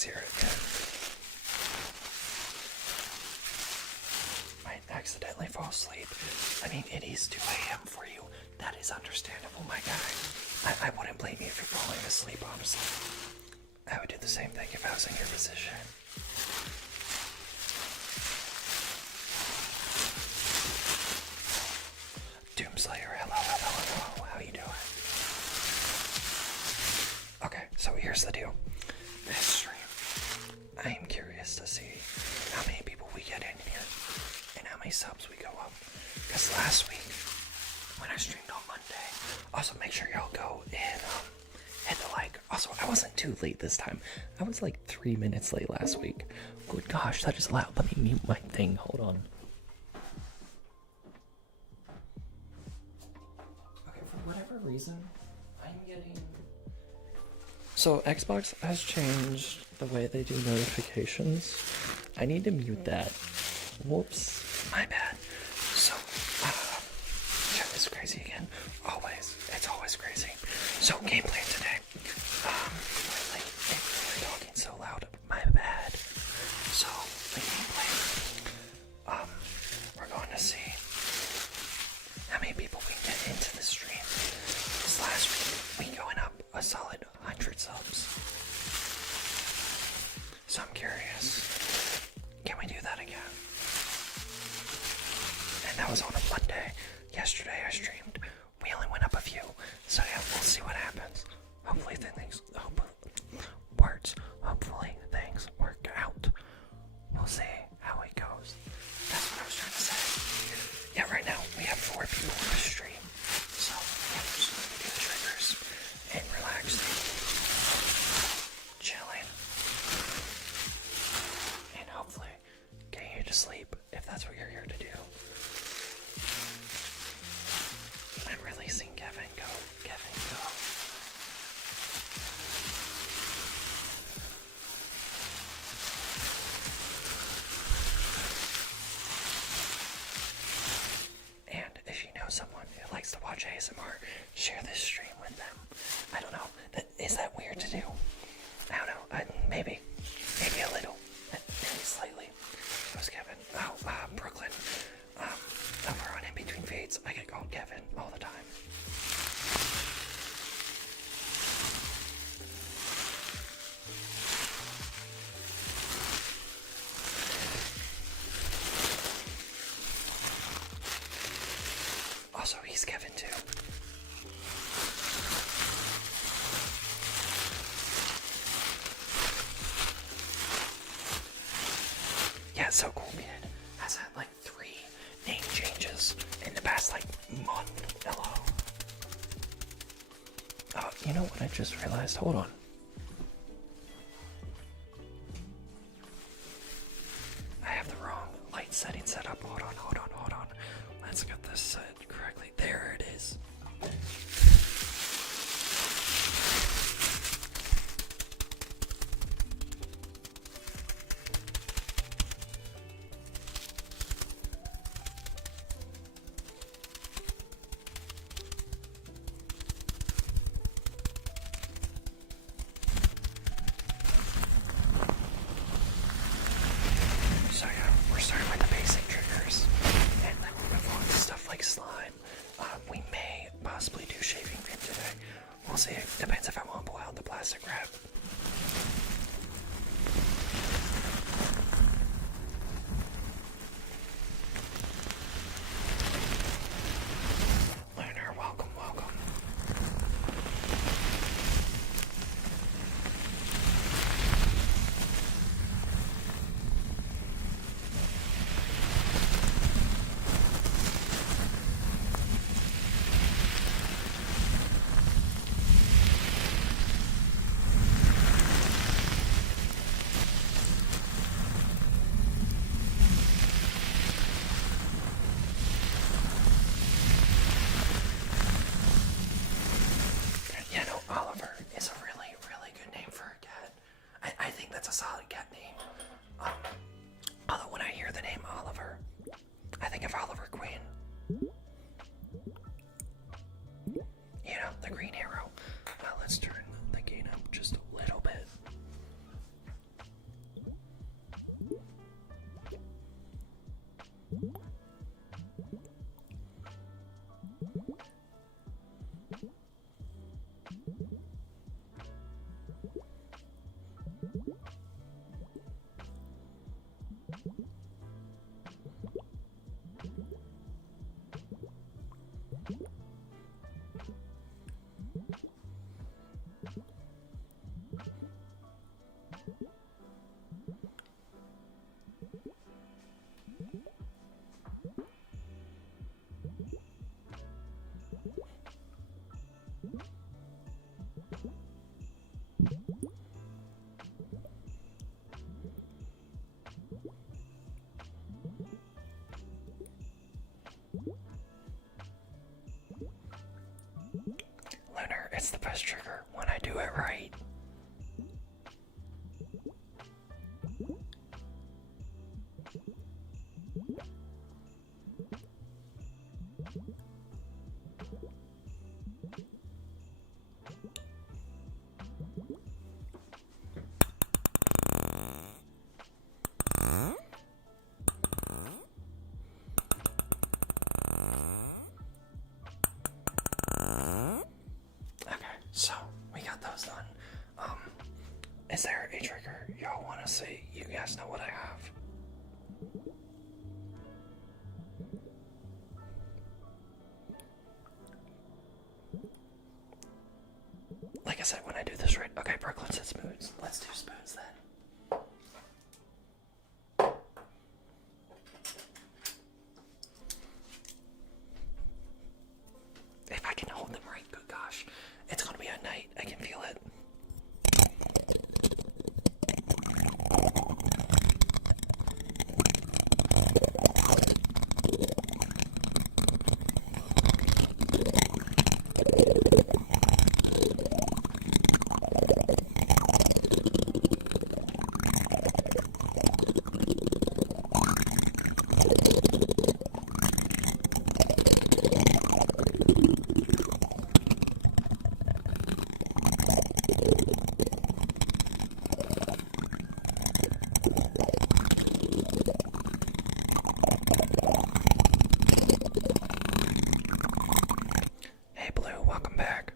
guys hear it again. Might accidentally fall asleep. I mean, it is 2 a.m. for you. That is understandable, my guy. I wouldn't blame you for falling asleep, honestly. I would do the same thing if I was in your position. Doomslayer, hello, how you doing? Okay, so here's the deal. This stream, I am curious to see how many people we get in here and how many subs we go up. Because last week, when I streamed on Monday, also make sure y'all go and hit the like. Also, I wasn't too late this time. I was like 3 minutes late last week. Good gosh, that is loud. Let me mute my thing. Hold on. Okay, for whatever reason, I'm getting... So Xbox has changed the way they do notifications. I need to mute that. Whoops, my bad. So, chat is crazy again. Always, it's always crazy. So gameplay today. Lately, I'm talking so loud. My bad. So the gameplay. We're going to see how many people we can get into the stream. This last week, we going up a solid 100 subs. So I'm curious, can we do that again? And that was on a Monday. Yesterday I streamed. We only went up a few. So yeah, we'll see what happens. Hopefully things work out. We'll see how it goes. That's what I was trying to say. Yeah, right now we have 4 people in the stream. So yeah, we're just gonna do the triggers and relaxing, chilling, and hopefully getting you to sleep if that's what you're here to do. I'm releasing Kevin, go. And if you know someone who likes to watch ASMR, share this stream with them. I don't know. Is that weird to do? I don't know. Maybe a little. Maybe slightly. Who's Kevin? Oh, Brooklyn. Over on InBetweenFates, I get called Kevin all the time. Also, he's Kevin too. Yeah, it's so cool, man. Has had like 3 name changes in the past like month. Hello. Oh, you know what I just realized? Hold on. I have the wrong light setting set up. Hold on. Let's get this set correctly. There it is. So yeah, we're starting with the basic triggers, and then we'll move on to stuff like slime. We may possibly do shaving cream today. We'll see. It depends if I want to pull out the plastic wrap. Learner, welcome. You know, Oliver is a really, really good name for a cat. I think that's a solid cat name. Although when I hear the name Oliver, I think of Oliver Queen. You know, the Green Arrow. Let's turn the gain up just a little bit. It's the best trigger when I do it right. Okay, so we got those done. Is there a trigger y'all want to see? You guys know what I have. Like I said, when I do this right. Okay, Brooklyn said spoons. Let's do spoons then. If I can hold them right, good gosh. It's gonna be a night. I can feel it. Hey Blue, welcome back.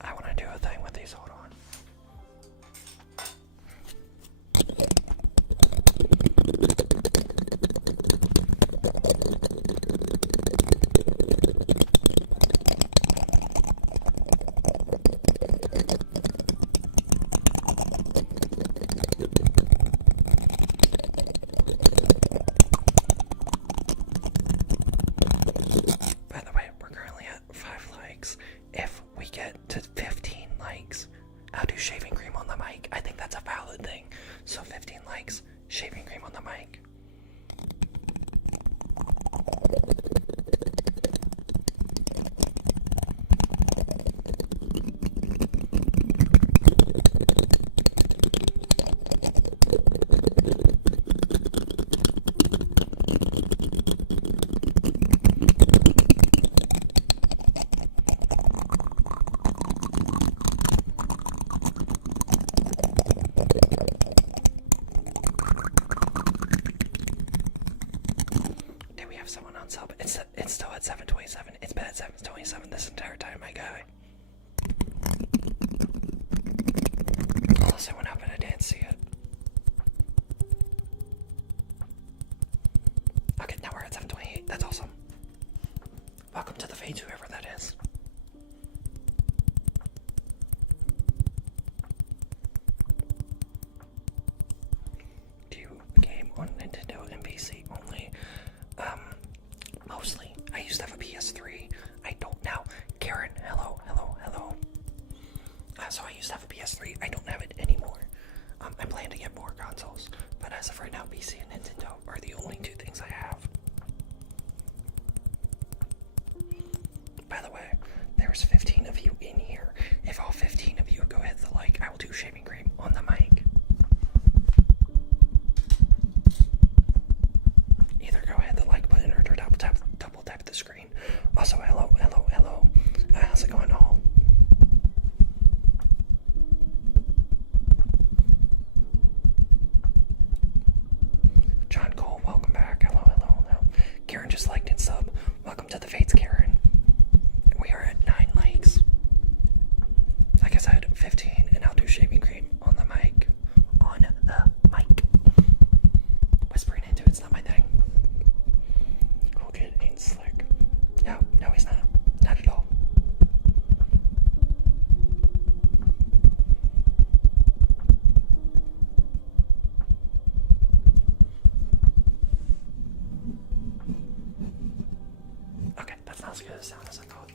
I want to do a thing with these. Hold on. By the way, we're currently at 5 likes. If we get to 15 likes, I'll do shaving cream on the mic. I think that's a valid thing. So 15 likes, shaving cream on the mic. Someone on sub. It's still at 7:27. It's been at 7:27 this entire time, my guy. Unless it went up and I didn't see it. Okay, now we're at 7:28. That's awesome. Welcome to the Fates, whoever that is. Do you game on Nintendo and PC only? Mostly. I used to have a PS3. I don't now. Karen, hello. So I used to have a PS3. I don't have it anymore. I plan to get more consoles, but as of right now, PC and Nintendo are the only two things I have. By the way, there's 15 of you in here. If all 15 of you go hit the like, I will do shaving cream on the mic. Either go hit the like button or double tap the screen. Also, hello. How's it going, all? John Cole, welcome back. not as good a sound as I thought.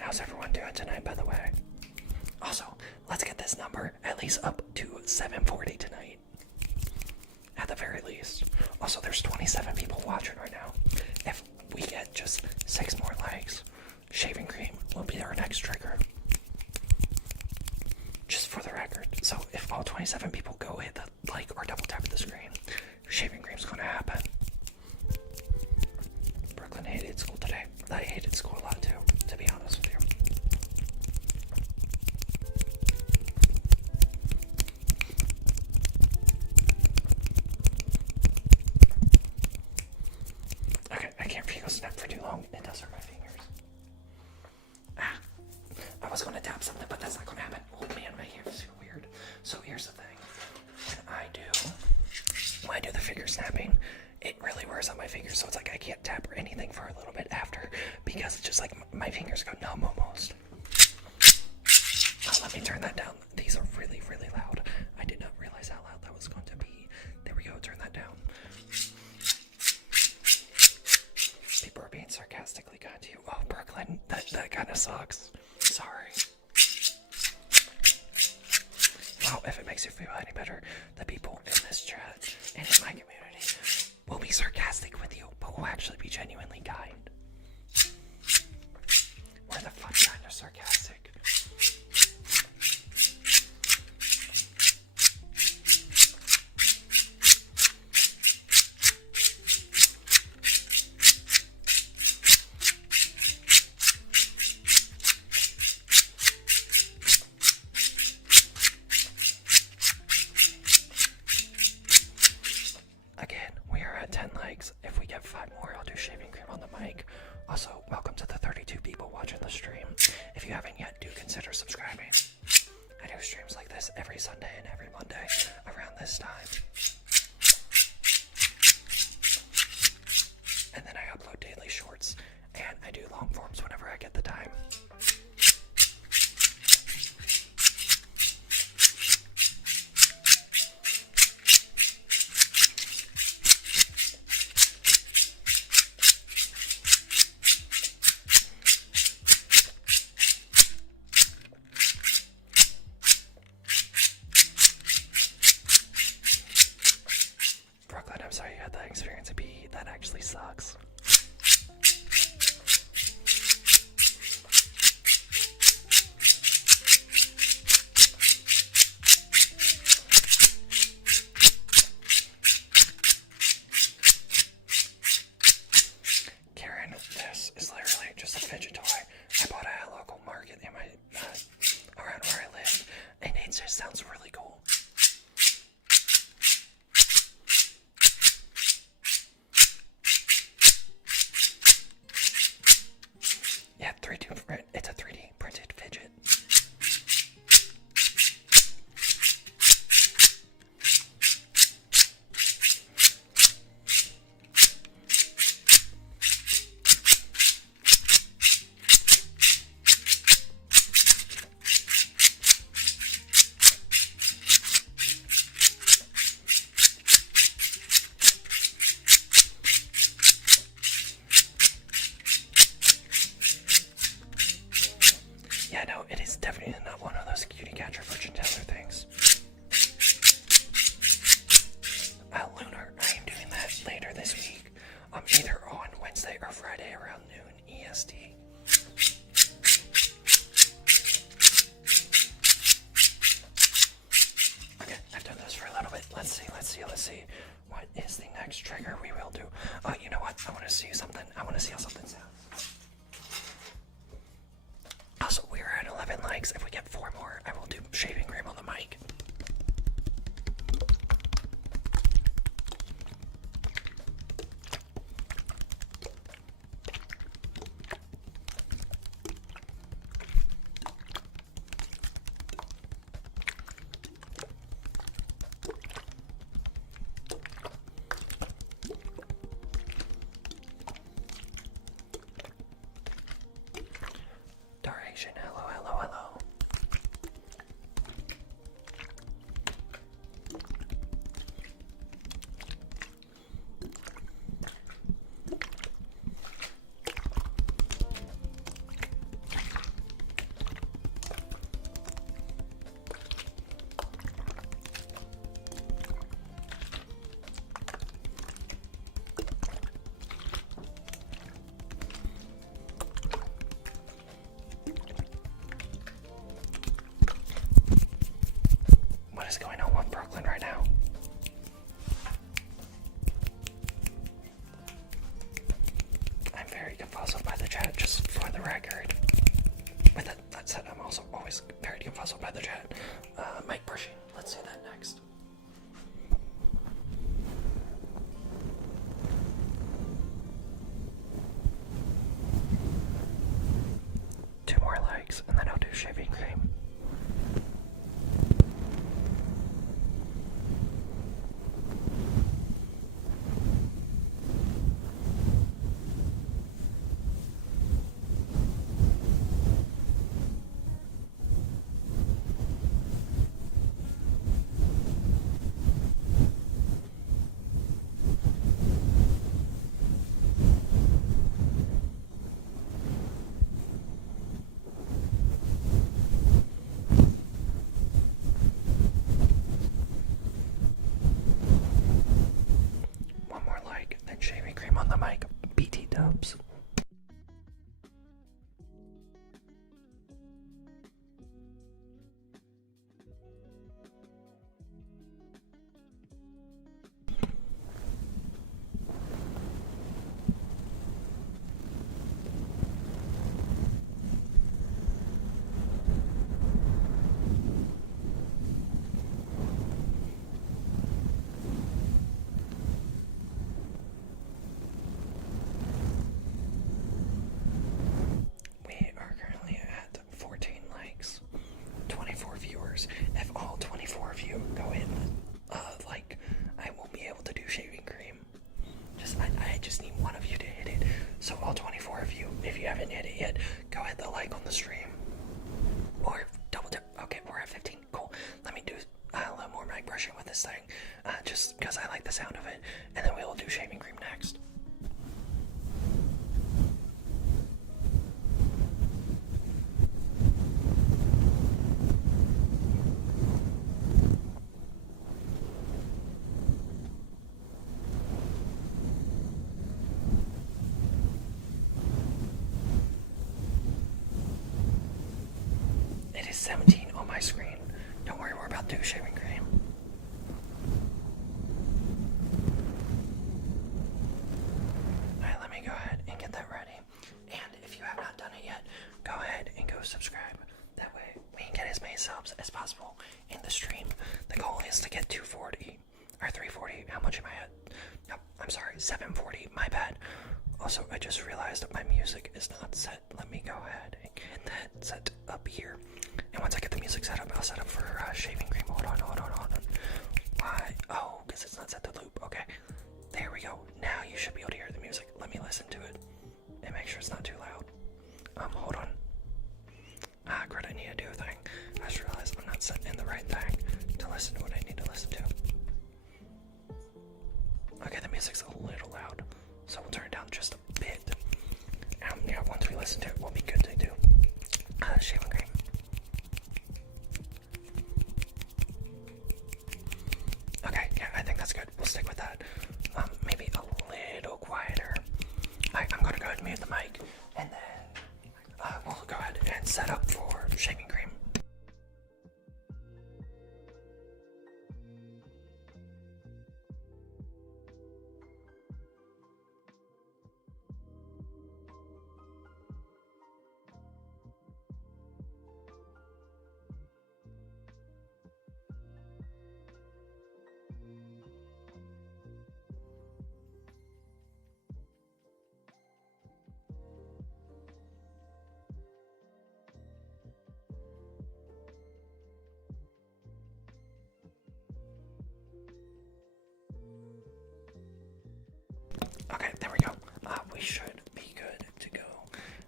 How's everyone doing tonight, by the way? Also, let's get this number at least up to 740 tonight. At the very least. Also, there's 27 people watching right now. If we get just 6 more likes, shaving cream will be our next trigger. Just for the record. So if all 27 people go hit the like or double tap the screen, shaving cream's gonna happen. Brooklyn hated school today. I hated school a lot too, to be honest with you. Okay, I can't feel snap for too long. It does hurt my fingers. I was gonna tap something, but that's not gonna happen. Oh man, my hands feel weird. So here's the thing. When I do the finger snapping, it really wears on my fingers, so it's like I can't tap or anything for a little bit after, because it's just like my fingers go numb almost. Let me turn that down. These are really, really loud. I did not realize how loud that was going to be. There we go, turn that down. People are being sarcastically kind to you. Oh, Brooklyn, that kind of sucks. Sorry. Well, if it makes you feel any better, the people in this chat and in my community will be sarcastic with you, but will actually be genuinely kind. We're the fun kind of sarcastic. Again, we are at 10 likes. If we get 5 more, I'll do shaving cream on the mic. Also, welcome to the 32 people watching the stream. If you haven't yet, do consider subscribing. I do streams like this every Sunday and every Monday around this time. And then I upload daily shorts, and I do long forms whenever I get the time. Brooklyn, I'm sorry you had that experience at PE. That actually sucks. Karen, this is literally just a fidget toy I bought at a local market in my around where I live, and it just sounds really cool. Yeah, it's a 3D printed fidget. Yeah, no, it is definitely not one of those cutie catcher fortune teller things. Lunar, I am doing that later this week. Either on Wednesday or Friday around noon EST. Okay, I've done this for a little bit. Let's see. What is the next trigger we will do? You know what? I want to see something. I want to see how something sounds. Also, we are at 11 likes. If we get 4 more, I will do shaving cream on the mic. shaving cream. Shaving cream on the mic. BT dubs. If all 24 of you go in, I won't be able to do shaving cream. I just need one of you to hit it. So all 24 of you, if you haven't hit it yet, go hit the like on the stream. Or double tap. Okay, we're at 15. Cool. Let me do a little more mic brushing with this thing, just because I like the sound of it. And then we will do shaving cream next. It is 17 on my screen. Don't worry, we're about to do shaving cream. Alright, let me go ahead and get that ready. And if you have not done it yet, go ahead and go subscribe. That way we can get as many subs as possible in the stream. The goal is to get 240 or 340. How much am I at? No, I'm sorry, 740. My bad. Also, I just realized that my music is not set. Let me go ahead and get that set up here. And once I get the music set up, I'll set up for shaving cream. Hold on. Why? Oh, because it's not set to loop. Okay. There we go. Now you should be able to hear the music. Let me listen to it and make sure it's not too loud. Hold on. Great, I need to do a thing. I just realized I'm not setting in the right thing to listen to what I need to listen to. Okay, the music's a little loud, so we'll turn it down just a bit. Yeah, once we listen to it, we'll be good to do shaving cream. Okay, yeah, I think that's good. We'll stick with that. Maybe a little quieter. I'm gonna go ahead and mute the mic, and then we'll go ahead and set up for shaving cream. Okay, there we go. We should be good to go.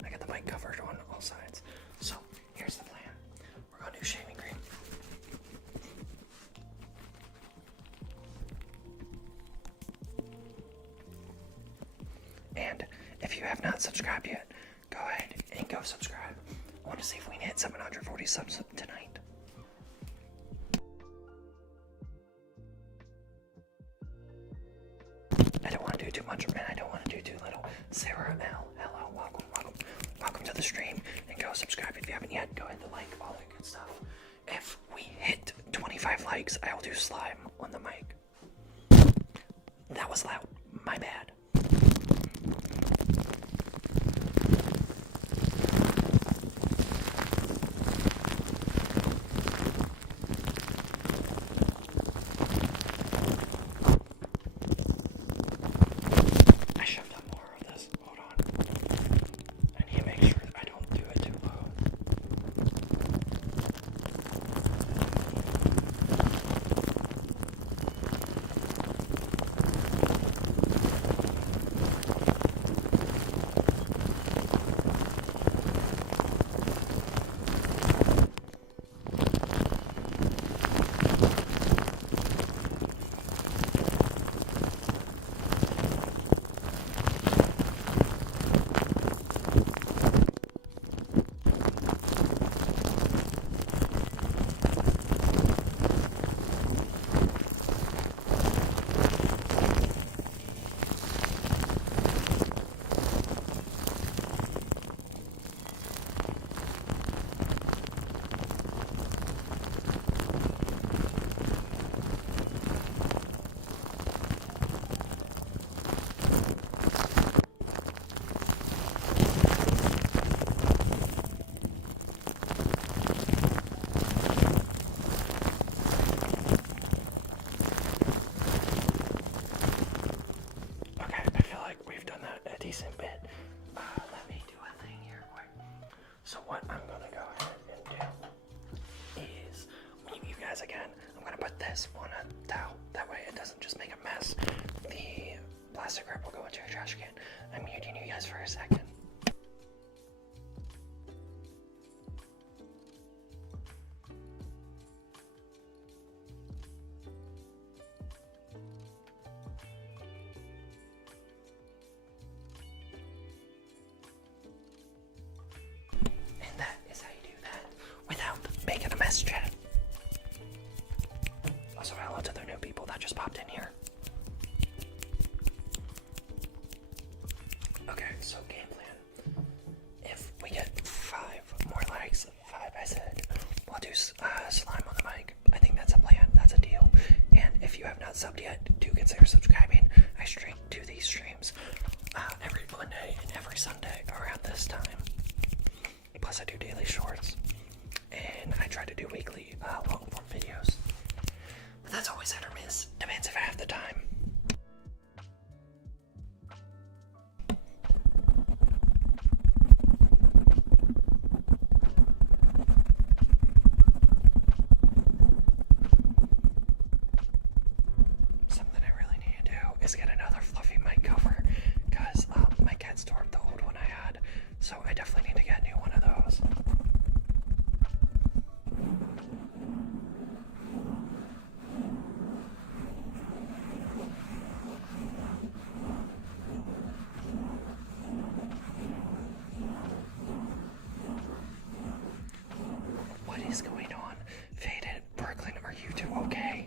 I got the mic covered on all sides. So, here's the plan. We're gonna do shaving cream. And if you have not subscribed yet, go ahead and go subscribe. I want to see if we can hit 740 subs tonight. I don't want to do too much, and I don't want to do too little. Sarah L, hello, welcome to the stream, and go subscribe if you haven't yet. Go hit the like, all that good stuff. If we hit 25 likes, I will do slime on the mic. That was loud. My bad. I should have done more of this. Hold on. I need to make sure that I don't do it too low. So what I'm gonna go ahead and do is mute you guys again. I'm gonna put this on a towel. That way it doesn't just make a mess. The plastic wrap will go into your trash can. I'm muting you guys for a second. And that is how you do that without making a mess, chat. Also, hello to the new people that just popped in here. Okay, so game plan. If we get 5 more likes, 5 I said, we'll do slime on the mic. I think that's a plan, that's a deal. And if you have not subbed yet, do consider subscribing. I do these streams every Monday and every Sunday around this time. Plus I do daily shorts. And I try to do weekly long form videos. But that's always hit or miss. Depends if I have the time. Something I really need to do is get another fluffy mic cover, because my cat tore up the old one I had, so I definitely need to get a new one of those. What is going on? Faded, Brooklyn, are you two okay?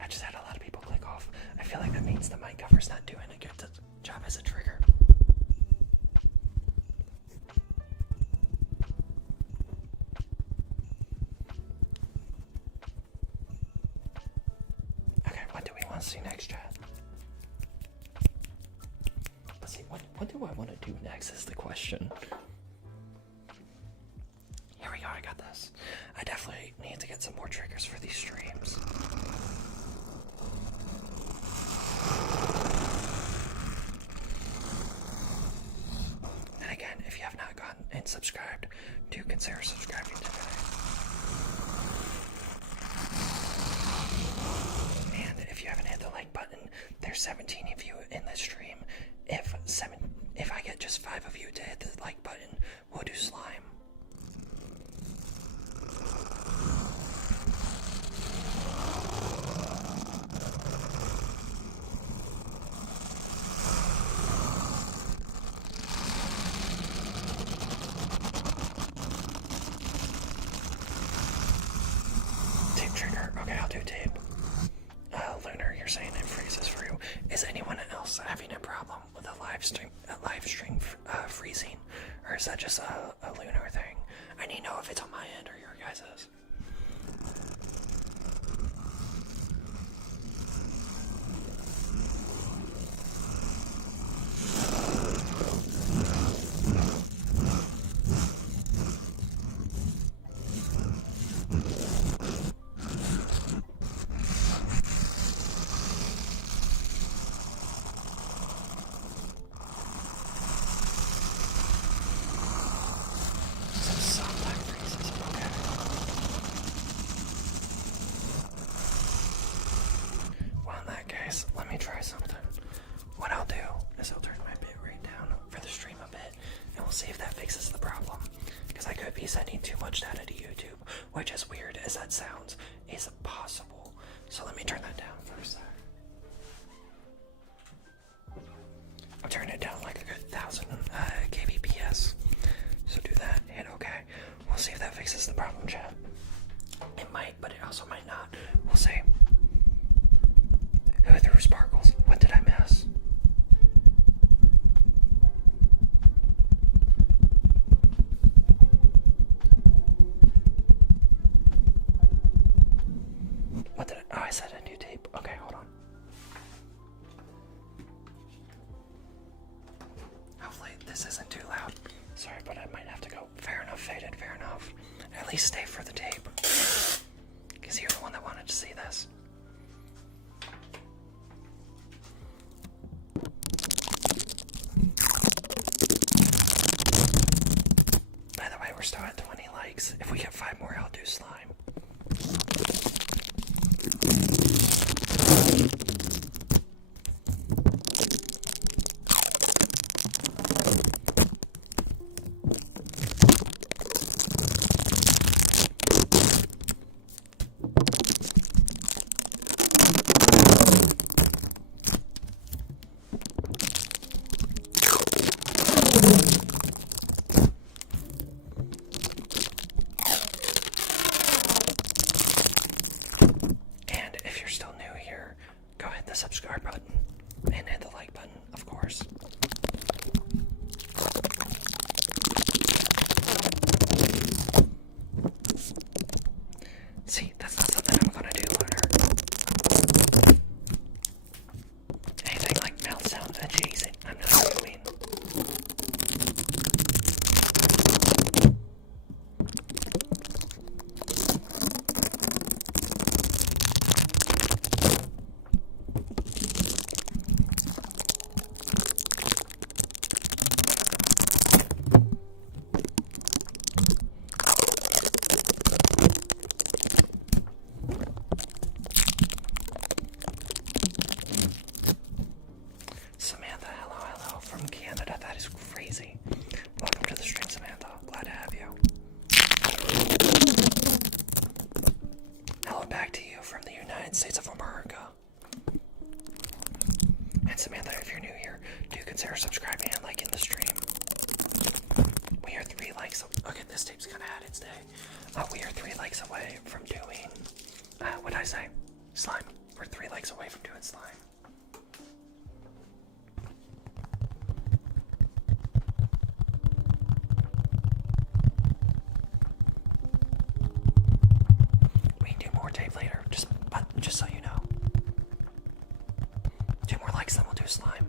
I just had a lot of people click off. I feel like that means the mic cover's not doing a good job as a trigger. Okay, what do we want to see next, chat? Let's see, what do I want to do next is the question. Here we go, I got this. I definitely need to get some more triggers for these streams. And again, if you have not gone and subscribed, do consider subscribing today. And if you haven't hit the like button, there's 17 of you in this stream. If I get just 5 of you to hit the like button, we'll do slime. Tape trigger. Okay, I'll do tape. Lunar, you're saying it freezes for you. Is anyone else having a problem with a live stream freezing, or is that just a Lunar thing? I need to know if it's on my end or your guys's. Let me try something. What I'll do is I'll turn my bit rate down for the stream a bit, and we'll see if that fixes the problem. Because I could be sending too much data to YouTube, which, as weird as that sounds, is possible. So let me turn that down for a sec. I'm turning it down like a good 1000 kbps. So do that, hit OK. We'll see if that fixes the problem, chat. It might, but it also might not. We'll see. Who threw sparkles? What did I miss? What did I... Oh, I said a new tape. Okay, hold on. Hopefully this isn't too loud. Sorry, but I might have to go Oh, fair enough, Faded, fair enough. At least stay for the tape. Because you're the one that wanted to see this. By the way, we're still at 20 likes. If we get 5 more, I'll do slime. Subscribe button and hit the like button, of course. See, that's not something I'm gonna do, Lunar. Anything like mouth sound adjacent, I'm not doing. States of America. And Samantha, if you're new here, do consider subscribing and liking the stream. We are 3 likes. Okay, this tape's kind of had its day. We are 3 likes away from doing. What did I say? Slime. We're 3 likes away from doing slime. We can do more tape later. Just so you know. 2 more likes, then we'll do slime.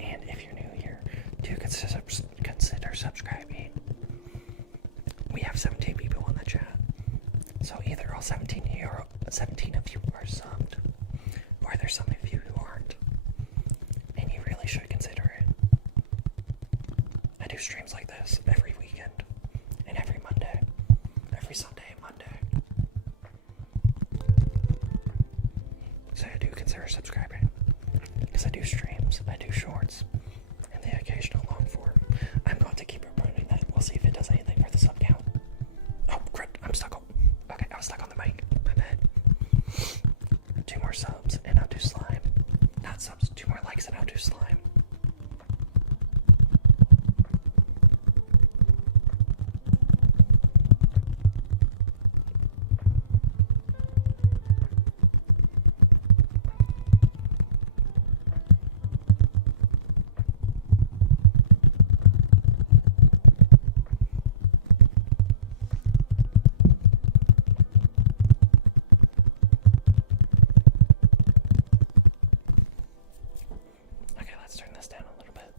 And if you're new here, do consider subscribing. We have 17 people in the chat, so either all 17 of you are subbed, or there's some of you who aren't, and you really should consider it. I do streams like this every weekend, and every Monday, every Sunday and Monday, so I do consider subscribing, because I do streams, I do shorts, and the occasional long form. I'm going to keep promoting that. We'll see if it does anything for the sub count. Oh, crap, I'm stuck. Okay, I was stuck on the mic. My bad. 2 more subs and I'll do slime. Not subs, 2 more likes and I'll do slime. Let's turn this down a little bit.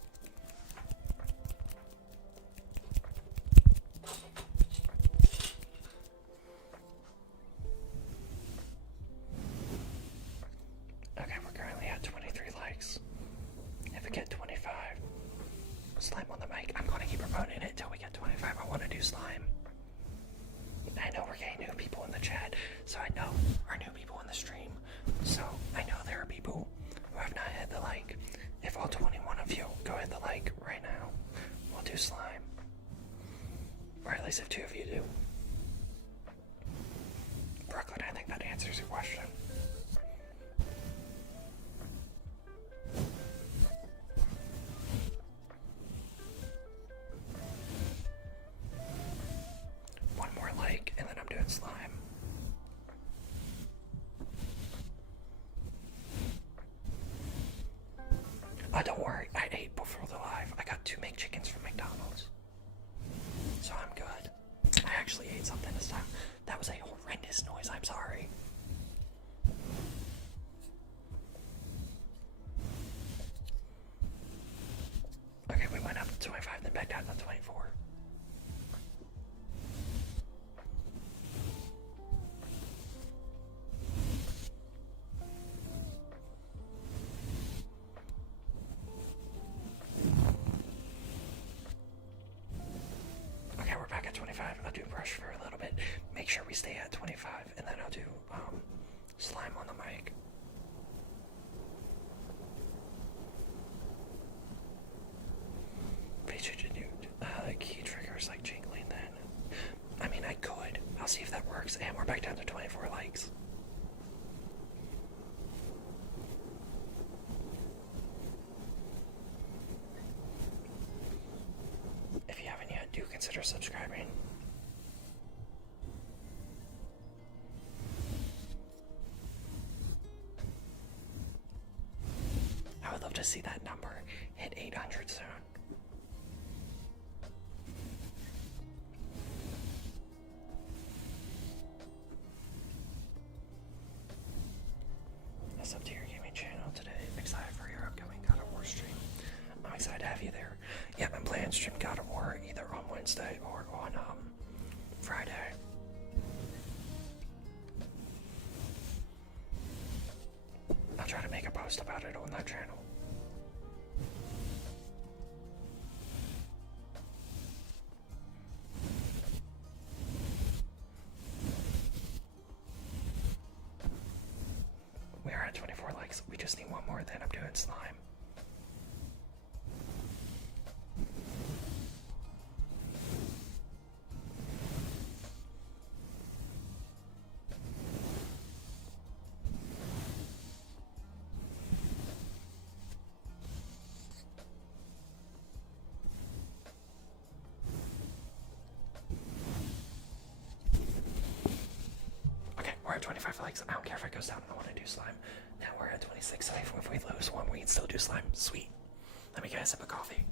Okay, we're currently at 23 likes. If we get 25, slime on the mic. I'm going to keep promoting it until we get 25. I want to do slime. I know we're getting new people in the chat, so I know our new people in the stream. So I know there are people who have not hit the like. If all 21 of you go hit the like right now, we'll do slime. Or at least if 2 of you do. Brooklyn, I think that answers your question. Don't worry, I ate before the live. I got 2 McChickens from McDonald's. So I'm good. I actually ate something this time. That was a horrendous noise, I'm sorry. Okay, we went up to 25, then back down to 24. Okay, we're back at 25. I'll do brush for a little bit. Make sure we stay at 25, and then I'll do slime on the mic. Should you do key triggers like jingling then? I mean, I could. I'll see if that works. And we're back down to 24 likes. If you haven't yet, do consider subscribing. I would love to see that number hit 800 soon. That's up to your gaming channel today. Excited for your upcoming God of War stream. I'm excited to have you there. Yeah, I'm planning to stream God of War either on Wednesday or on Friday. I'll try to make a post about it on that channel. We are at 24 likes. We just need one more, then I'm doing slime. Okay, we're at 25 likes. I don't care if it goes down. I want to do slime. Now we're at 26. So if we lose one, we can still do slime. Sweet. Let me get a sip of coffee.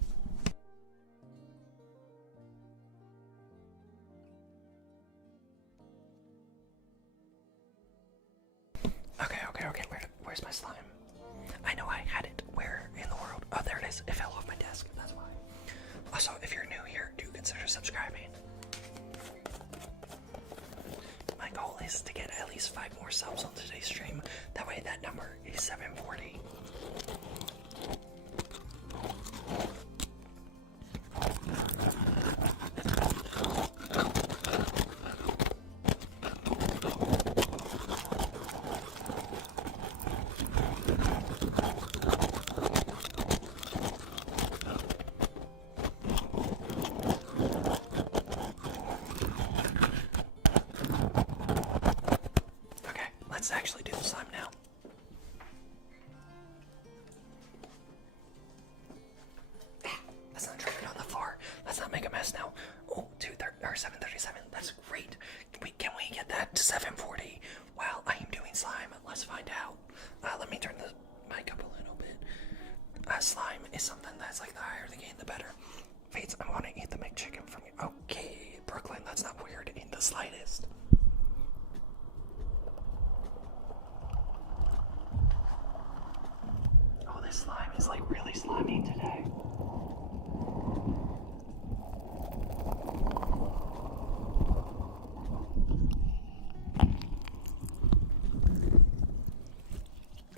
Okay. Where's my slime? I know I had it. Where in the world? Oh, there it is. It fell off my desk. That's why. Also, if you're new here, do consider subscribing. My goal is to get at least 5 more subs on today's stream. That way that number is 740. Let's actually do the slime now. Let's not drop it on the floor. Let's not make a mess now. Oh, 737. That's great. Can we get that to 740 while I am doing slime? Let's find out. Let me turn the mic up a little bit. Slime is something that's like the higher the gain, the better. Fates, I want to eat the McChicken from you. Okay, Brooklyn, that's not weird in the slightest. Oh, this slime is like really slimy today.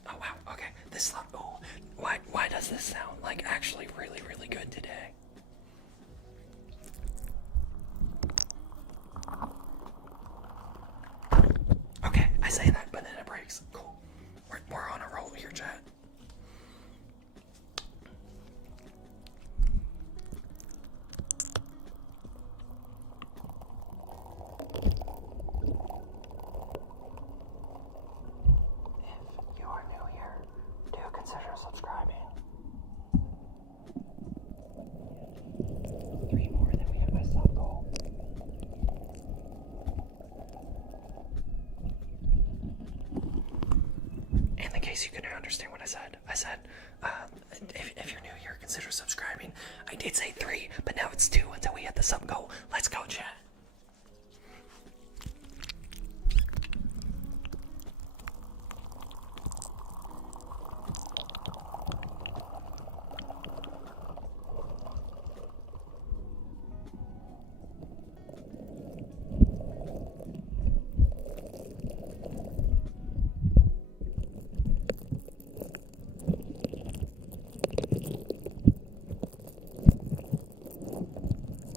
Oh wow, okay. This slime, oh, why does this sound like actually really, really good today? Okay, I say that, but then it breaks. Cool. We're on a roll here, chat. If you are new here, do consider subscribing. case you couldn't understand what I said, if you're new here, consider subscribing. I did say 3, but now it's 2 until we hit the sub goal. Let's go, chat.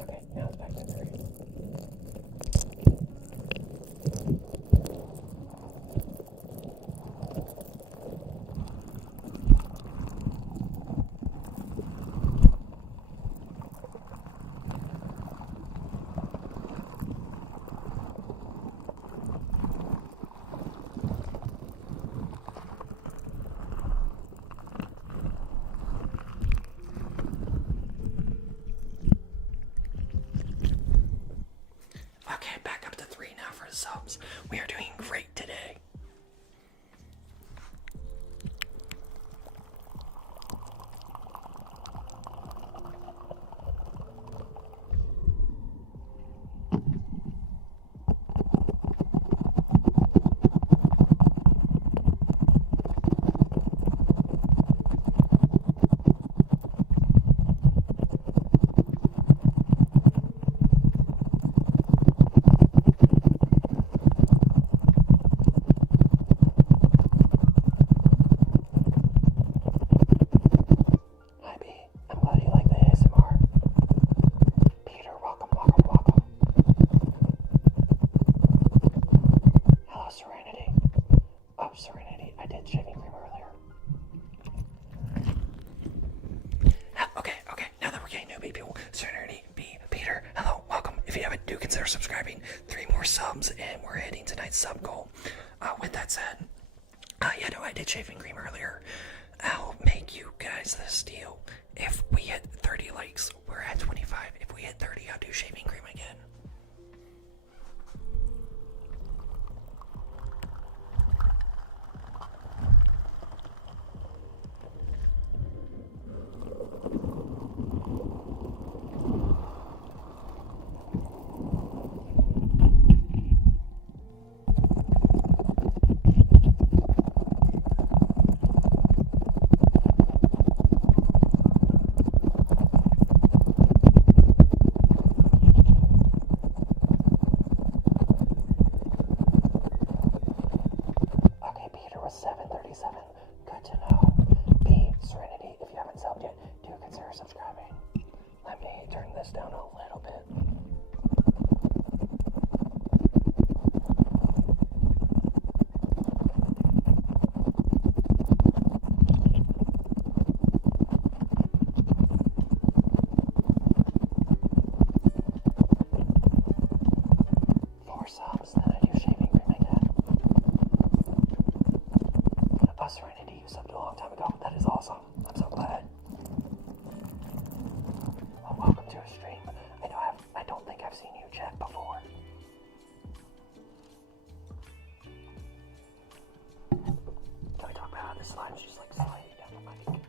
Okay, now it's back to 3. Okay, back up to 3 now for the subs. We are doing great today. Hi B, I'm glad you like the ASMR. Peter, welcome. Hello, Serenity. Oh, Serenity, I did shaving cream earlier. Okay, now that we're getting new people, Serenity, B, Peter, hello, welcome. If you haven't, do consider subscribing. 3 more subs, and we're hitting tonight's sub goal. With that said, I did shaving cream earlier. I'll make you guys this deal. If we hit 30 likes, we're at 25. If we hit 30, I'll do shaving cream again. Okay, Peter was 737. Good to know. B, Serenity, if you haven't subbed yet, do consider subscribing. Let me turn this down a little bit. Four subs, then I do shaving cream again. Oh, Serenity, you subbed a long time ago. That is awesome. I'm so glad. Well, welcome to a stream. I don't think I've seen you chat before. Can I talk about how this slime's just like sliding down the mic?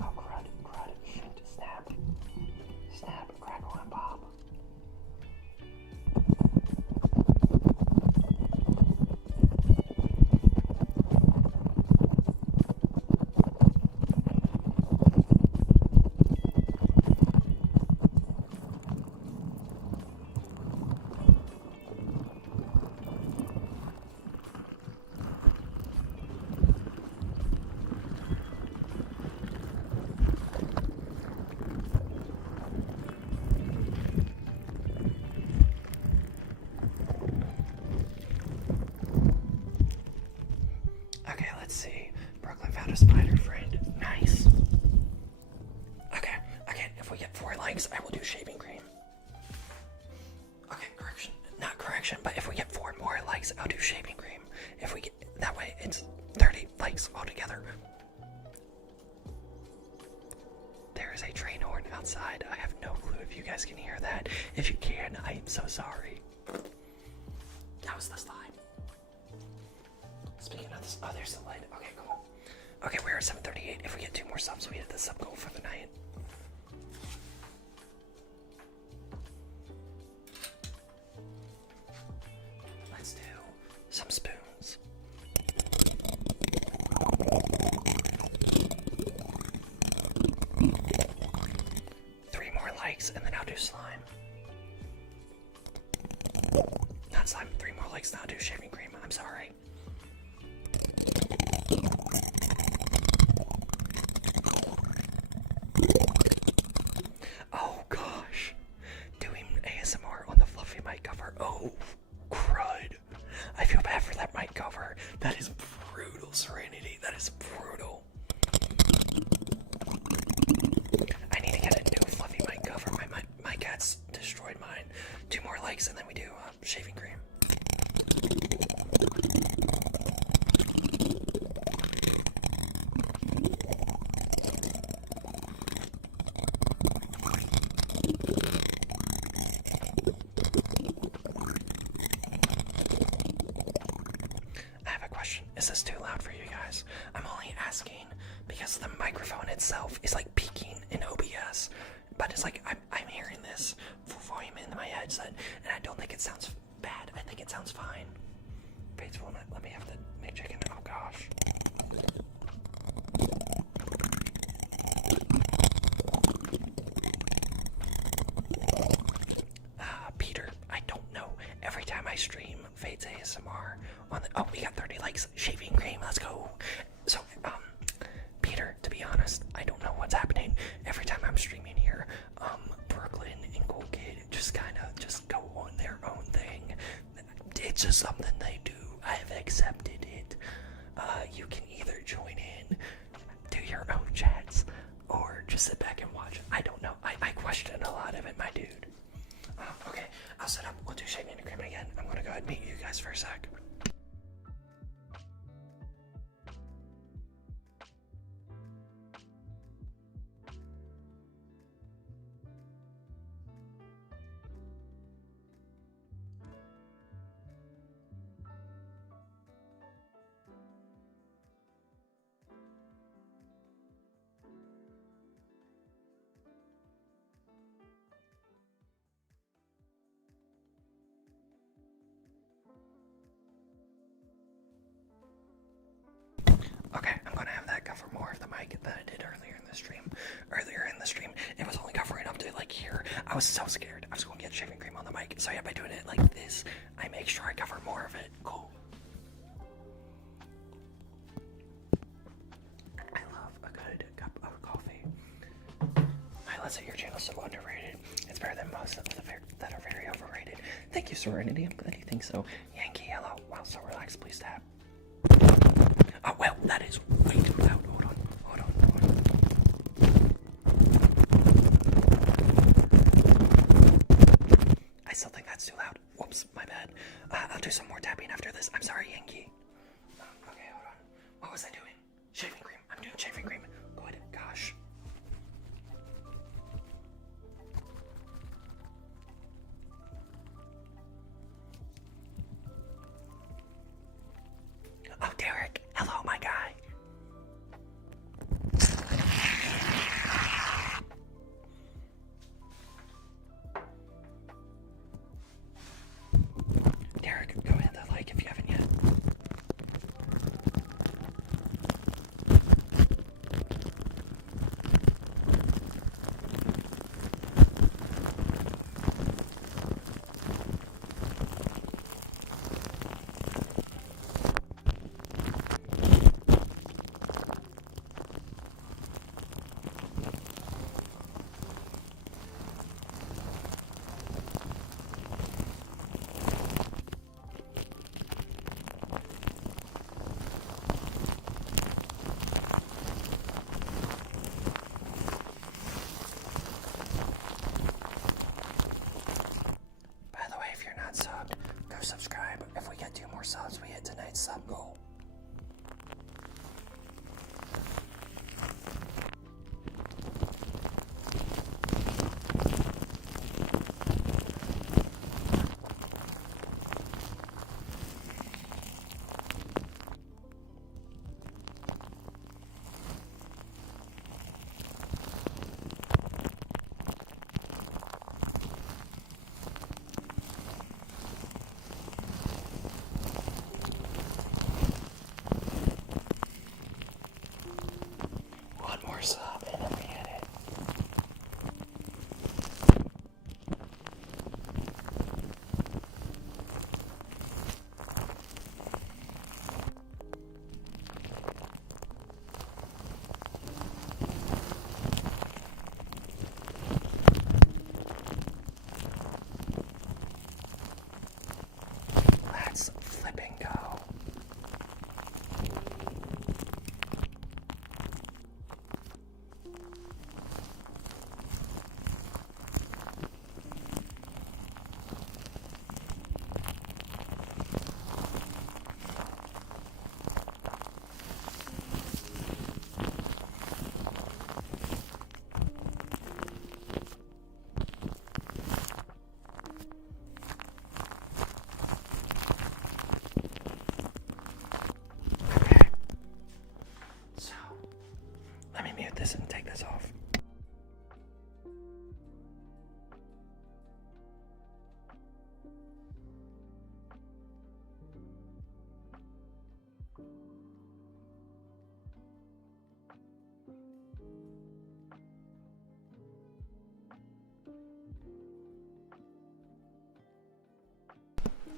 Oh, crud, shit, snap, crackle and pop. Okay, let's see. Brooklyn found a spider friend. Nice. Okay, again, if we get 4 likes, I will do shaving cream. Okay, not correction, but if we get 4 more likes, I'll do shaving cream. If we get, that way it's 30 likes altogether. There is a train horn outside. I have no clue if you guys can hear that. If you can, I am so sorry. That was the slime. Speaking of the slime, Oh, there's the lid. Okay, cool. Okay, we're at 7:38. If we get 2 more subs, we hit the sub goal for the night. Let's do some spoons. 3 more likes, and then I'll do slime. Not slime, 3 more likes, and I'll do shaving cream. I'm sorry. Oh gosh. Doing ASMR on the fluffy mic cover. Oh, crud. I feel bad for that mic cover. That is brutal, Serenity. That is brutal. I need to get a new fluffy mic cover. My cat's destroyed mine. 2 more likes and then we do shaving cream. I have a question. Is this too loud for you guys? I'm only asking because the microphone itself is like peaking in OBS, but it's like I'm hearing this full volume in my headset, and I don't think it sounds bad. I think it sounds fine. Fates will not let me have the McChicken. Oh gosh. Peter, I don't know. Every time I stream Fates ASMR on the we got 30 likes. Shaving cream, let's go. So, Peter, to be honest, I don't know what's happening. Every time I'm streaming here, Brooklyn and Cool Kid just go on their own thing. It's just something they do. I've accepted it. You can either join in, do your own chats, or just sit back and watch. I don't know. I question a lot of it, my dude. Okay, I'll set up. We'll do shaving and cream again. I'm gonna go ahead and meet you guys for a sec. Okay, I'm gonna have that cover more of the mic than I did earlier in the stream. Earlier in the stream, it was only covering up to like here. I was so scared I was gonna get shaving cream on the mic. So yeah, by doing it like this, I make sure I cover more of it. Cool. I love a good cup of coffee. Let's say your channel's so underrated. It's better than most of the that are very overrated. Thank you, Serenity. I'm glad you think so. Yankee, hello. Wow, so relaxed. Please tap. Oh, well, that is way too loud. Hold on. I still think that's too loud. Whoops, my bad. I'll do some more tapping after this. I'm sorry, Yankee. Okay, hold on. What was I doing? Shaving cream. I'm doing shaving cream. Good gosh. Oh, Derek. Hello, my guy. Derek, go hit that like if you haven't yet.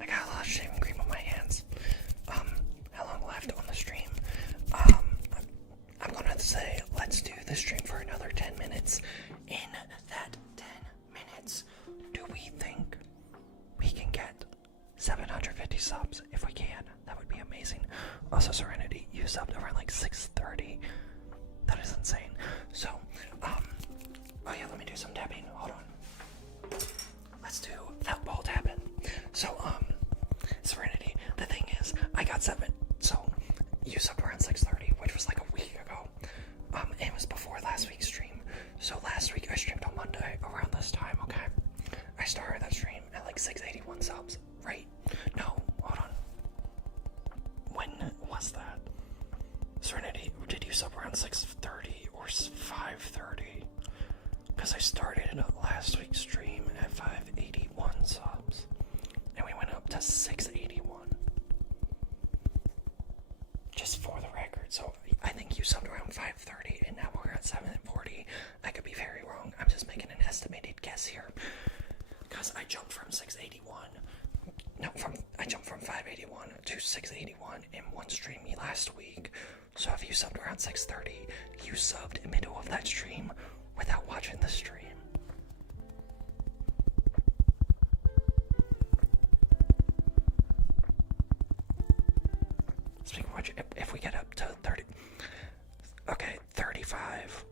I got a lot of shaving cream on my hands. How long left on the stream? I'm gonna say let's do the stream for another 10 minutes. In that 10 minutes, do we think we can get 750 subs? If we can, that would be amazing. Also, Serenity, you subbed around like 6:30. That is insane. So, oh yeah, let me do some tapping. Hold on. Let's do that ball tapping. So, Serenity, the thing is, I got 7. So, you subbed around 6:30, which was like a week ago. It was before last week's stream. So last week I streamed on Monday around this time, okay? I started that stream at like 681 subs, right? No, hold on. When was that? Serenity, did you sub around 6:30 or 5:30? Because I started last week's stream at 581 subs. And we went up to 681. Just for the record, so I think you subbed around 5:30 and now we're at 7:40. I could be very wrong. I'm just making an estimated guess here. Because I jumped from 681. I jumped from 581 to 681 in one stream last week. So if you subbed around 6:30, you subbed in the middle of that stream without watching the stream. Speaking of which, if we get up to 30, okay, 35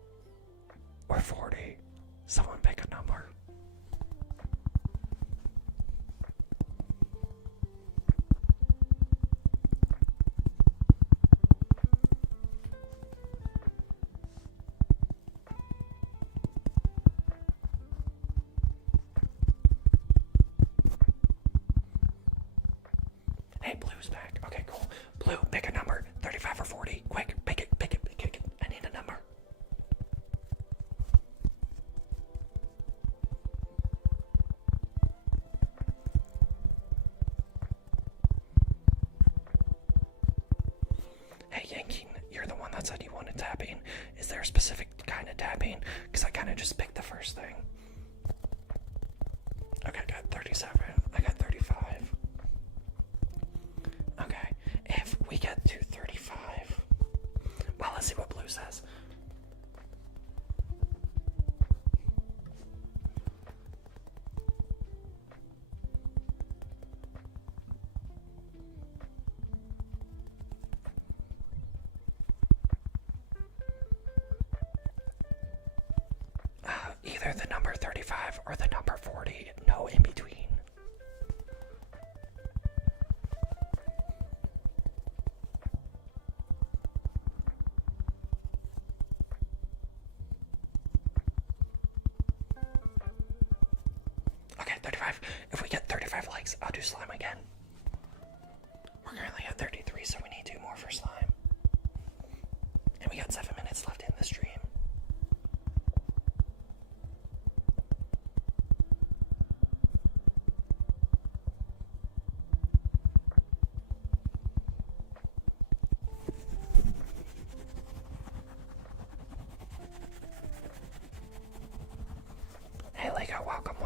or 40, someone pick a number. Hey, Blue's back. Okay, cool. Blue, pick a number. 35 or 40. Quick, pick it. I need a number. Hey, Yankee, you're the one that said you wanted tapping. Is there a specific kind of tapping? Because I kind of just picked the first thing. Okay, I got 37. I got 35. Okay, if we get to 35, well, let's see what Blue says. Either the number 35 or the number 40, no in between. Okay, 35. If we get 35 likes, I'll do slime again. We're currently at 33, so we need 2 more for slime. And we got 7 minutes left in the stream. Hey Lego, welcome.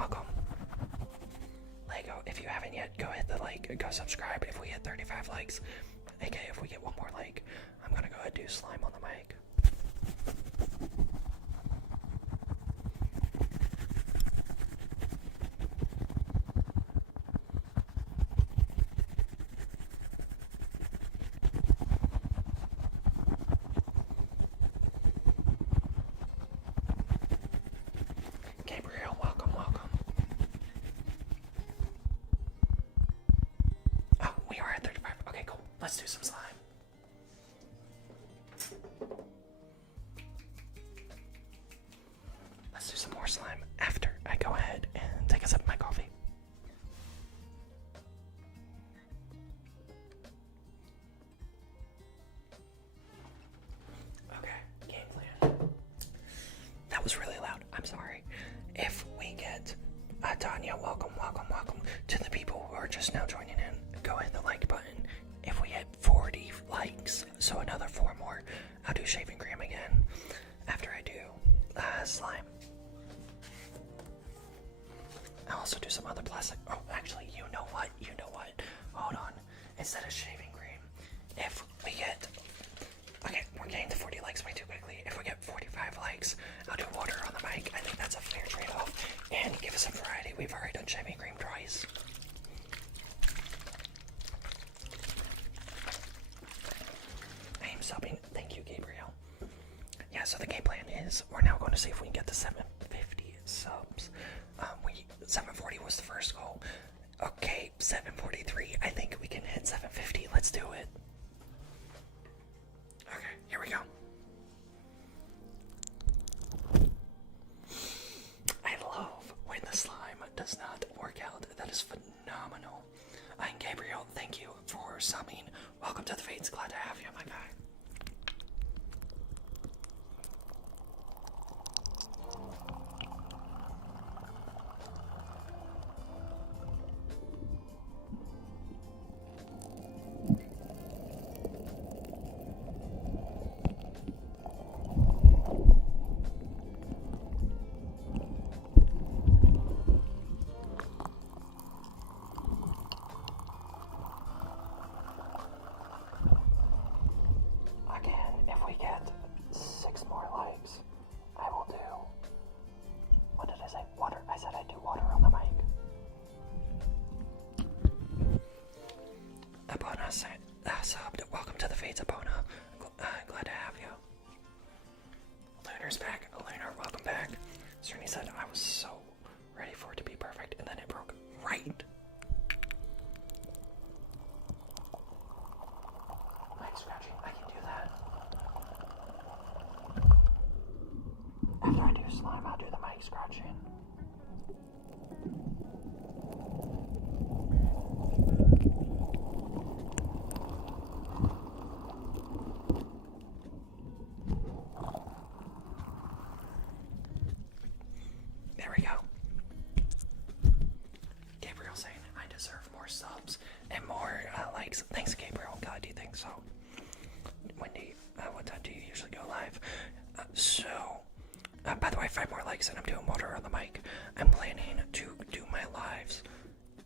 Lego, if you haven't yet, go hit the like, go subscribe if we hit 35 likes. Okay, if we get 1 more like, I'm gonna go ahead and do slime on the mic. Gabriel, welcome. Oh, we are at 35. Okay, cool. Let's do some slime. Let's do some more slime after I go ahead and take a sip of my coffee. Okay, game plan. That was really loud. I'm sorry. If we get Tanya, welcome to the people who are just now joining in. Go hit the like button. If we hit 40 likes, so another 4 more, I'll do shaving cream again. After I also do some other plastic. Oh, actually, you know what? Hold on. Instead of shaving cream, if we get... Okay, we're getting to 40 likes way too quickly. If we get 45 likes, I'll do water on the mic. I think that's a fair trade-off. And give us some variety. We've already done shaving cream twice. I am subbing. Thank you, Gabriel. Yeah, so the game plan is we're now going to see if we can get to 750 subs. 740 was the first goal. Okay, 743. I think we can hit 750. Let's do it. Okay, here we go. I love when the slime does not work out. That is phenomenal. And Gabriel, thank you for subbing. Welcome to the Fates. Glad to have you, my guy. Subbed. Welcome to the Fates, Abona. Glad to have you. Lunar's back. Lunar, welcome back. Cerny said I was so ready for it to be perfect, and then it broke right. Mic scratching, I can do that. After I do slime, I'll do the mic scratching. There we go. Gabriel saying I deserve more subs and more likes. Thanks, Gabriel. God, do you think so? Wendy, what time do you usually go live? By the way, 5 more likes and I'm doing water on the mic. I'm planning to do my lives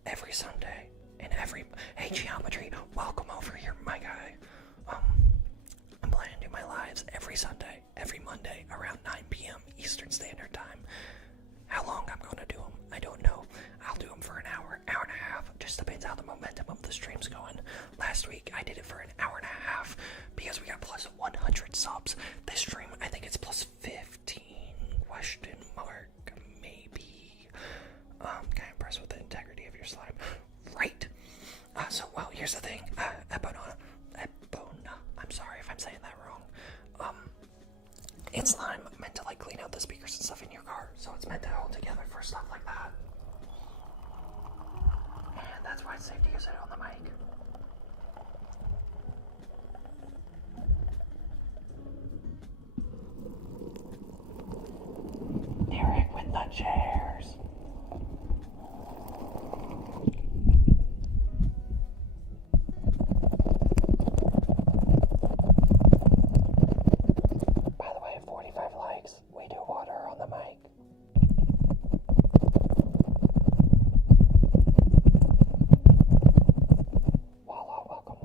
every Sunday and Hey, Geometry, welcome over here, my guy. I'm planning to do my lives every Sunday, every Monday around 9 p.m. Eastern Standard Time. How long I'm going to do them, I don't know. I'll do them for an hour and a half. Just depends how the momentum of the stream's going. Last week, I did it for an hour and a half because we got plus 100 subs. This stream, I think it's plus 15, question mark, maybe. Kind of impressed with the integrity of your slime. Right. Well, here's the thing. Ebona, I'm sorry if I'm saying that wrong. It's slime meant to like clean out the speakers and stuff in your car, so it's meant to hold together for stuff like that. And that's why it's safe to use it on the mic. Eric with the chairs. By the way, 45 likes. We do water on the mic. Voila, welcome.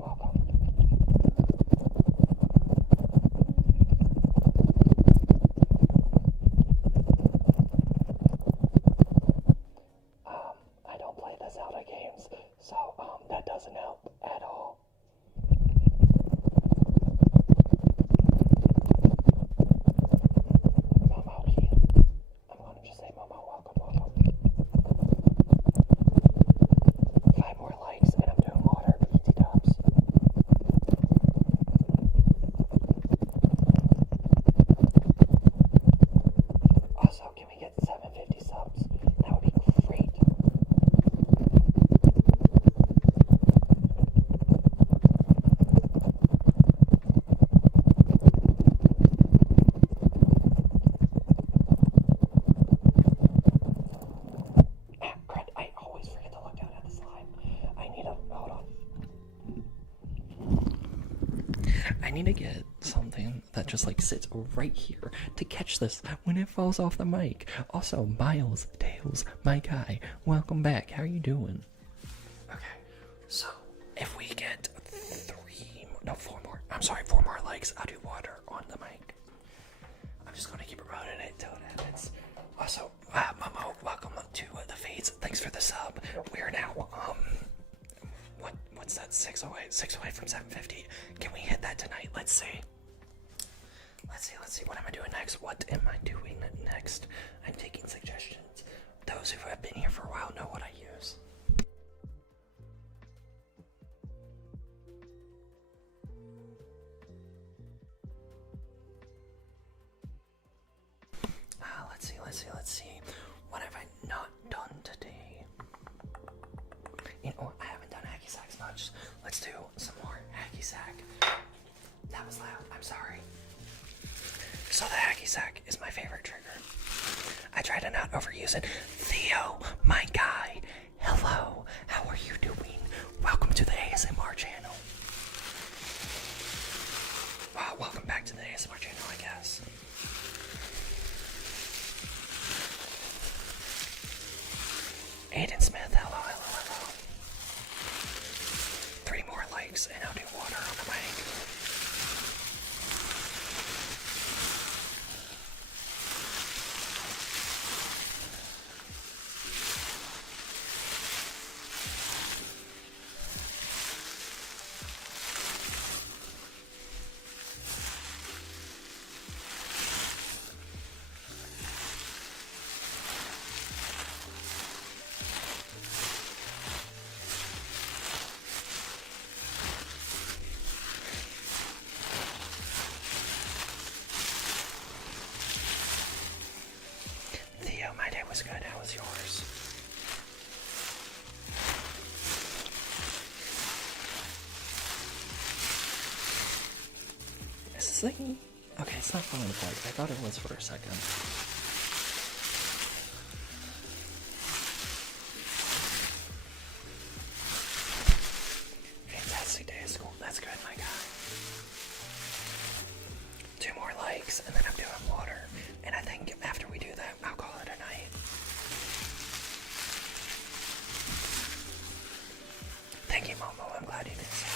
need to get something that just like sits right here to catch this when it falls off the mic. Also, Miles, Tails, my guy, welcome back. How are you doing? Okay, so if we get 4 more likes, I'll do water on the mic. I'm just gonna keep promoting it till it happens. Also, Momo, welcome to the Fates. Thanks for the sub. We are now, what's that, 608 from 750. Can we hit that tonight? Let's see. What am I doing next? I'm taking suggestions. Those who have been here for a while know what I use. Let's see. What have I not done today? I haven't done hacky sacks much. Let's do some more hacky sack. That was loud. I'm sorry. So the hacky sack is my favorite trigger. I try to not overuse it. Theo, my guy. Hello. How are you doing? Welcome to the ASMR channel. Welcome back to the ASMR channel, I guess. Aiden Smith, hello. 3 more likes and I'll do water on the mic. My day was good. How was yours? Is this thing? Okay, it's not falling apart. I thought it was for a second. Fantastic day of school. That's good, my guy. 2 more likes, and then I'm doing water. And I think after we do that, I'll call it a night. Thank you, Momo. I'm glad you did so.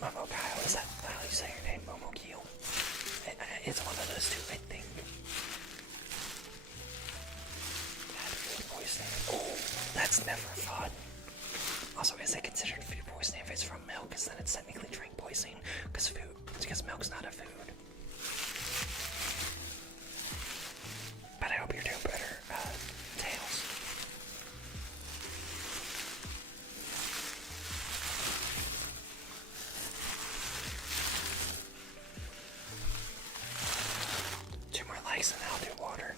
Momo Kyle, is that how you say your name? Momo Keel? It's one of those 2, I think. Oh, that's never fun. Also, is it considered food poisoning if it's from milk? Because then it's technically drink poisoning. Because milk's not a food. But I hope you're doing better, Tails. Two more likes and I'll do water.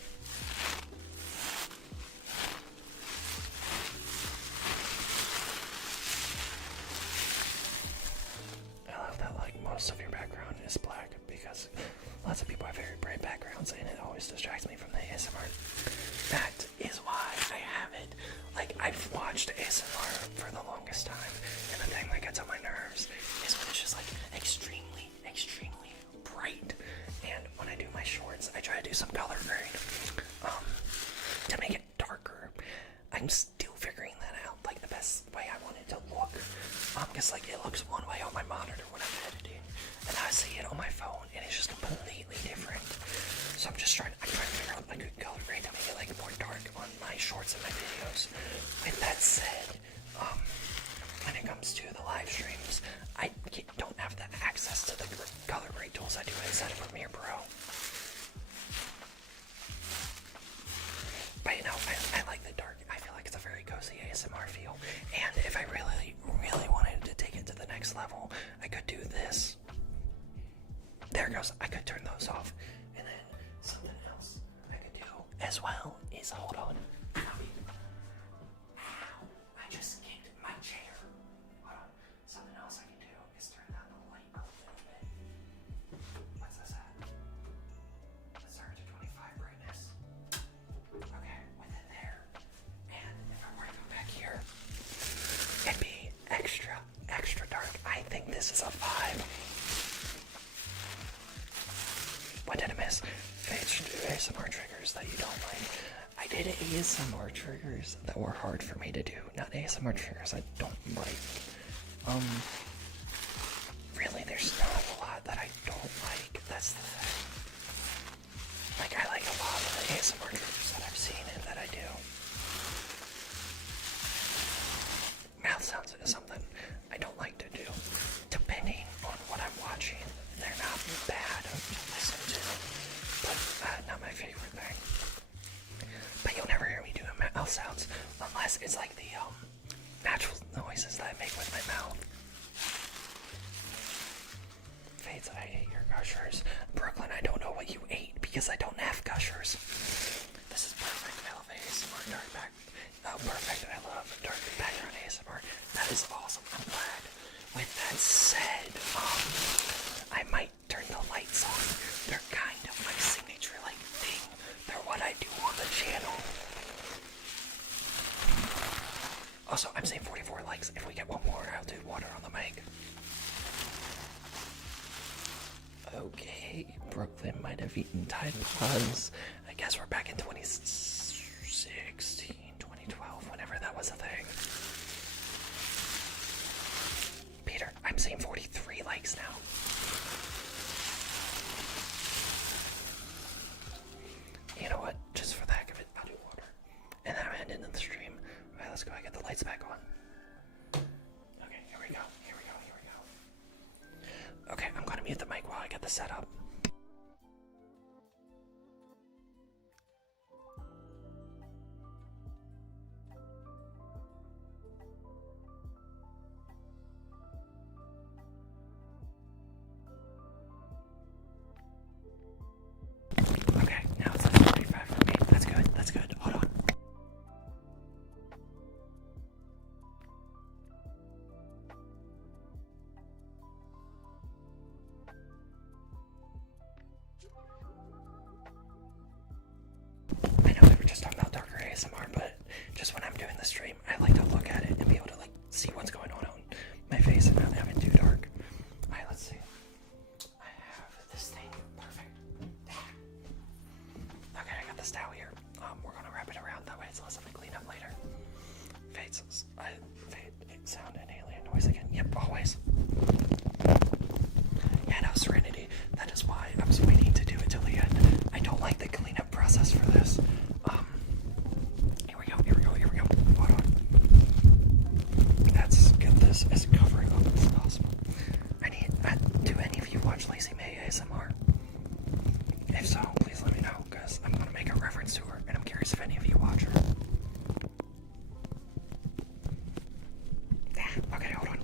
I love that, like, most of your background is black because lots of people have very bright backgrounds and it always distracts me from the ASMR. That is why I have it. Like, I've watched ASMR for the longest time, and the thing that gets on my nerves is when it's just like extremely, extremely bright. And when I do my shorts, I try to do some color grade to make it darker. I'm still figuring that out, like the best way I want it to look. Because like it looks one way on my monitor when I'm editing, and I see it on my phone, and it's just completely different. So I'm trying to figure out a good color grade to make it like more dark on my shorts and my videos. With that said, when it comes to the live streams, I don't have the access to the color grade tools I do inside of Premiere Pro. But you know, I like the dark. I feel like it's a very cozy ASMR feel. And if I really, really wanted to take it to the next level, I could do this. There it goes. I could turn those off. And then something else I could do as well is, hold on. Ow, I just kicked my chair. Hold on. Something else I can do is turn down the light a little bit. What's this at? Let's turn it to 25 brightness. Okay, with it there. And if I were to go back here, it'd be extra, extra dark. I think this is a 5. ASMR triggers that you don't like. I did ASMR triggers that were hard for me to do, not ASMR triggers I don't like. Really, there's not a lot that I don't like. That's the thing. Like, I like a lot of the ASMR triggers that I've seen and that I do. Mouth sounds is something I don't like to do. Depending on what I'm watching, they're not bad to listen to, but not my favorite thing. But you'll never hear me doing mouth sounds unless it's like the natural noises that I make with my mouth. Fates, I hate your gushers. Brooklyn, I don't know what you ate because I don't have gushers. This is perfect. I love ASMR dark back. Oh, perfect. I love dark background ASMR. That is awesome. I'm glad. With that said, I might turn the lights on. They're kind of my signature like thing. They're what I do on the channel. Also, I'm saying 44 likes. If we get one more, I'll do water on the mic. Okay, Brooklyn might have eaten Tide Pods. I guess we're back in 2016, 2012, whenever that was a thing. Peter, I'm seeing 43 likes now. You know what? Just for the heck of it, I'll do water. And then I'm heading into the stream. Alright, let's go. I get the lights back on. Okay, here we go. Okay, I'm gonna mute the mic while I get the setup. Okay, now it's like 45 for me. That's good. Hold on. I know we were just talking about darker ASMR, but just when I'm doing the stream, I like to look at it and be able to like see what's going on my face and not have it too dark. Alright, let's see. I have this thing. Perfect. Okay, I got this towel here. We're gonna wrap it around that way it's less of a cleanup later. Fade sound and alien noise again. Yep, always. Yeah, no, Serenity. That is why I was waiting to do it till the end. I don't like the cleanup process for this. Here we go. Hold on. Let's get this as covering up as possible. Do any of you watch Lazy May ASMR? If so, please let me know, because I'm going to make a reference to her, and I'm curious if any of you watch her. Okay, hold on.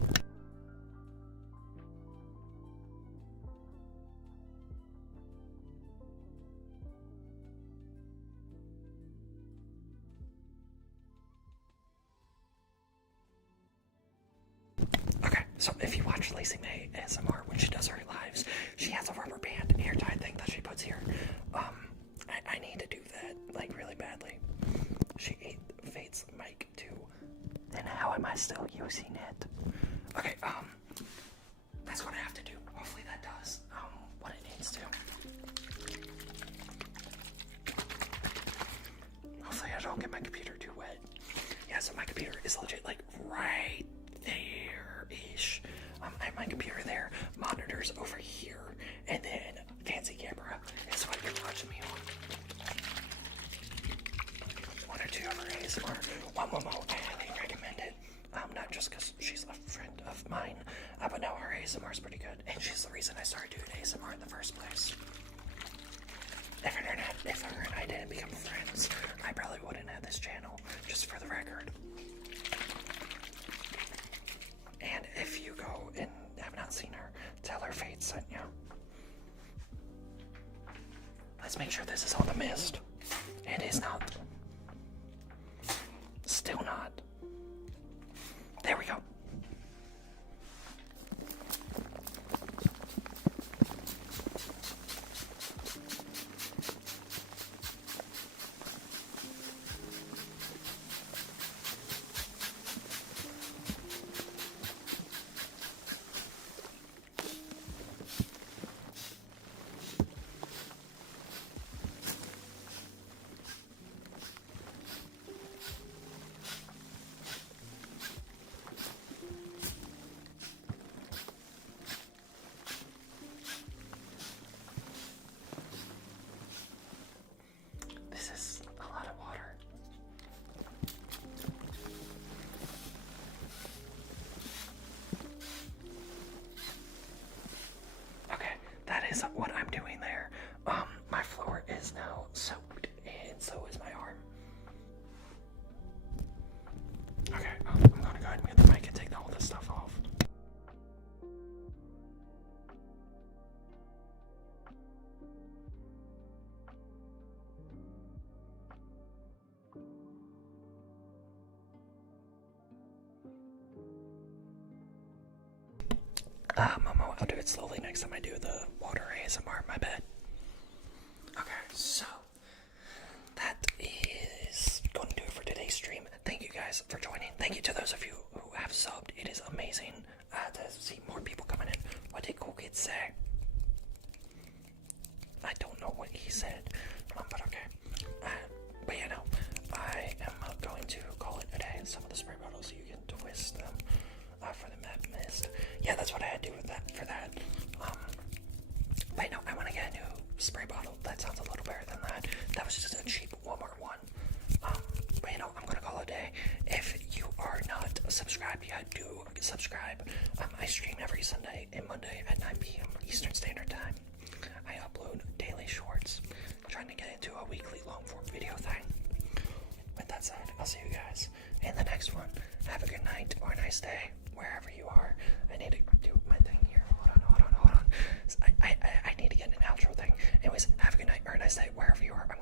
Okay, so if you watch Lazy May ASMR when she does her lives, she has a rubber band hair tie thing that she puts here. I need to do that, like, really badly. She ate Fate's mic too. And how am I still using it? Okay, that's what I have to do. Hopefully that does what it needs to. Hopefully I don't get my computer too wet. Yeah, so my computer is legit like right there-ish. I have my computer there, monitors over here, and then fancy camera is what you're watching me on. One or two of her ASMR. One Momo, I highly recommend it. Not just because she's a friend of mine, but no, her ASMR is pretty good, and she's the reason I started doing ASMR in the first place. If her and I didn't become friends, I probably wouldn't have this channel, just for the record. And if you go and have not seen her, tell her Fate sent you. Let's make sure this is on the mist. It is not. Still not. There we go. is what I'm doing there. My floor is now soaked, and so is my arm. Okay, I'm gonna go ahead and mute the mic and take all this stuff off. Momo, I'll do it slowly next time I do the water ASMR, my bad. Okay, so that is going to do it for today's stream. Thank you guys for joining. Thank you to those of you who have subbed. It is amazing to see more people coming in. What did Cool Kid say? I don't know what he said, but okay. But yeah, no, I am going to call it a day. Some of the spray bottles, you can twist them for the map mist. Yeah, that's what I had to do with that for that. But no, I want to get a new spray bottle. That sounds a little better than that. That was just a cheap Walmart one. But you know, I'm gonna call it a day. If you are not subscribed yet, do subscribe. I stream every Sunday and Monday at 9 p.m. Eastern Standard Time. I upload daily shorts. I'm trying to get into a weekly long form video thing. With that said, I'll see you guys in the next one. Have a good night or a nice day wherever you are. I need to do my thing here. Hold on. I need to get an outro thing. Anyways, have a good night or a nice day wherever you are. I'm